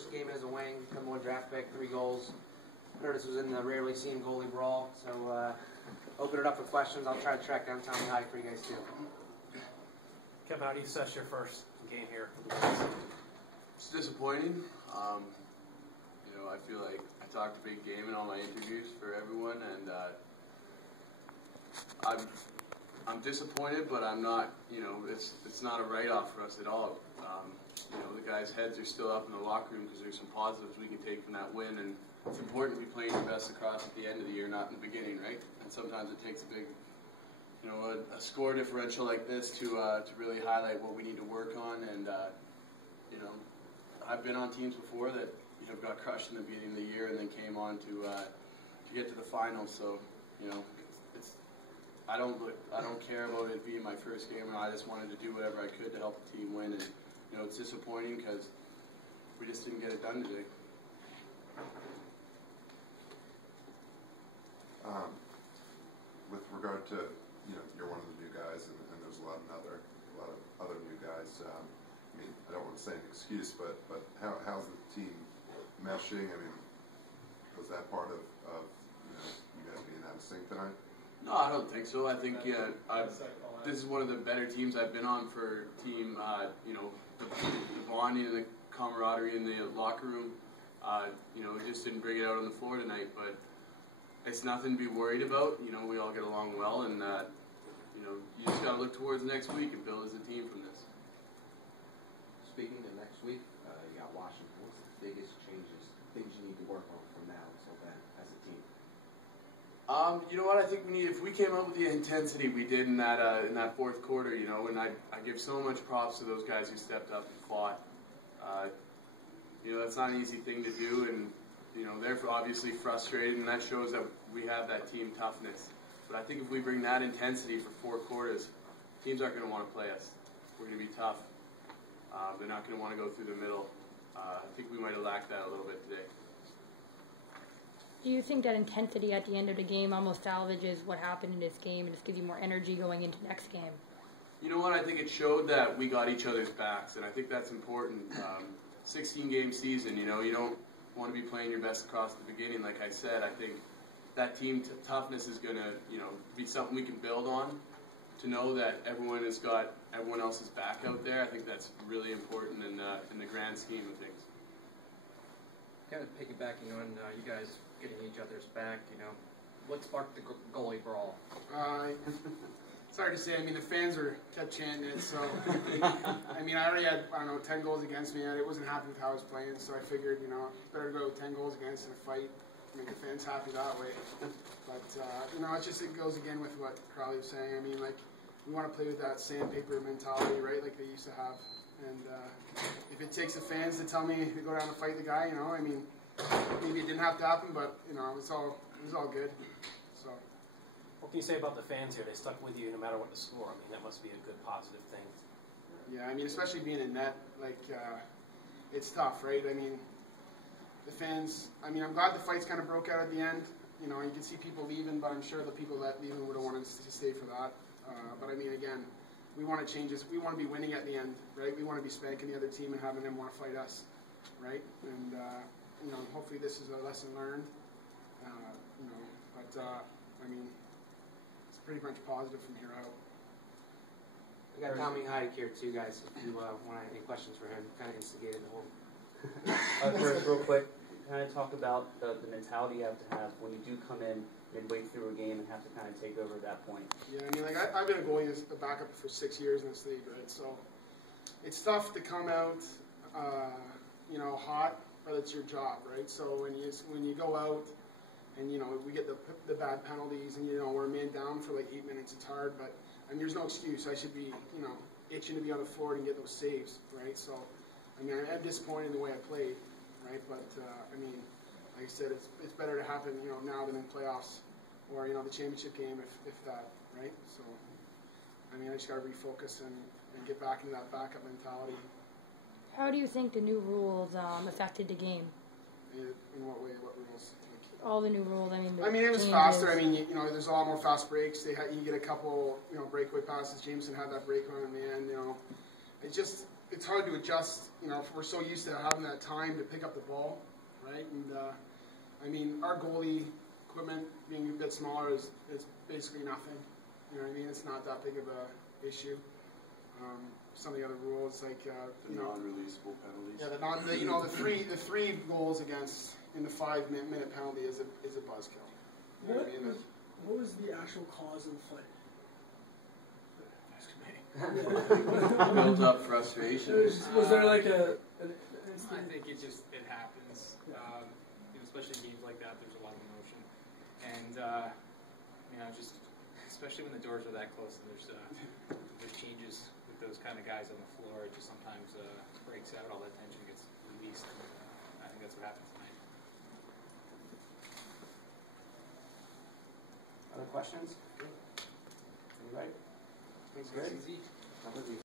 first game as a wing, number 1 draft pick, 3 goals. Kurtis was in the rarely seen goalie brawl, so open it up for questions. I'll try to track down Tommy Hajek for you guys too. Kevin, how do you assess your first game here? It's disappointing. I feel like I talked a big game in all my interviews for everyone, and I'm disappointed, but I'm not. It's not a write-off for us at all. The guys' heads are still up in the locker room because there's some positives we can take from that win, and it's important to be playing your best lacrosse at the end of the year, not in the beginning, right? And sometimes it takes a big, a score differential like this to really highlight what we need to work on. And I've been on teams before that have got crushed in the beginning of the year and then came on to get to the finals. So I don't care about it being my first game, and I just wanted to do whatever I could to help the team win. And it's disappointing because we just didn't get it done today. With regard to you're one of the new guys, and there's a lot of other new guys. I don't want to say an excuse, but how's the team meshing? Was that part of you guys being out of sync tonight? No, I don't think so. I think this is one of the better teams I've been on for team. The bonding and the camaraderie in the locker room. We just didn't bring it out on the floor tonight, but it's nothing to be worried about. We all get along well, and you just got to look towards next week and build as a team from this. Speaking of next week, you got Washington. What's the biggest changes, things you need to work on from now until then as a team? You know what? I think we need. If we came up with the intensity we did in that fourth quarter, and I give so much props to those guys who stepped up and fought. That's not an easy thing to do, and they're obviously frustrated, and that shows that we have that team toughness. But I think if we bring that intensity for 4 quarters, teams aren't going to want to play us. We're going to be tough. They're not going to want to go through the middle. I think we might have lacked that a little bit today. Do you think that intensity at the end of the game almost salvages what happened in this game and just gives you more energy going into next game? You know what? I think it showed that we got each other's backs, and I think that's important. 16-game season, you don't want to be playing your best across the beginning. Like I said, I think that team toughness is going to, be something we can build on. To know that everyone has got everyone else's back out there, I think that's really important in the grand scheme of things. Kind of piggybacking on you guys getting each other's back, what sparked the goalie brawl? It's hard to say. The fans kept chanting it, so I already had 10 goals against me, and it wasn't happy with how I was playing, so I figured better go with 10 goals against in a fight. Make the fans happy that way. But it goes again with what Crowley was saying. We want to play with that sandpaper mentality, right, like they used to have. And if it takes the fans to tell me to go down and fight the guy, maybe it didn't have to happen, but it was all good. So. What can you say about the fans here? They stuck with you no matter what the score. That must be a good positive thing. Yeah, especially being in net, it's tough, right? The fans. I'm glad the fights kind of broke out at the end. You can see people leaving, but I'm sure the people that leaving would have wanted to stay for that. But again, we want to change this. We want to be winning at the end, right? We want to be spanking the other team and having them want to fight us, right? And hopefully this is a lesson learned. It's pretty much positive from here out. We got Tommy Hajek here too, guys. If you want any questions for him, kind of instigated the whole. First, real quick, kind of talk about the mentality you have to have when you do come in midway through a game and have to kind of take over at that point. Yeah, I've been a goalie as a backup for 6 years in this league, right? So it's tough to come out, hot, but it's your job, right? So when you go out and we get the bad penalties and we're a man down for 8 minutes, it's hard, but there's no excuse. I should be itching to be on the floor and get those saves, right? So I'm disappointed in the way I played, right? But like I said, it's better to happen now than in playoffs or the championship game if that, right? So I just got to refocus and get back into that backup mentality. How do you think the new rules affected the game? In what way? What rules? All the new rules. It was faster. There's a lot more fast breaks. You get a couple breakaway passes. Jameson had that break on in the end. It's just it's hard to adjust. You know, if we're so used to having that time to pick up the ball, right? And I mean, our goalie equipment being a bit smaller is basically nothing. You know what I mean? It's not that big of a issue. Some of the other rules, like The non-releasable penalties. yeah, the three goals against in the 5-minute penalty is a buzzkill. You know what I mean? What was the actual cause of the fight? Built up frustration. Was there like a? I think it happens. Especially in games like that, there's a lot of emotion, and just especially when the doors are that close and there's changes with those kind of guys on the floor, it just sometimes breaks out. All that tension gets released. And, I think that's what happened tonight. Other questions? Anybody? Thanks, Good. guys.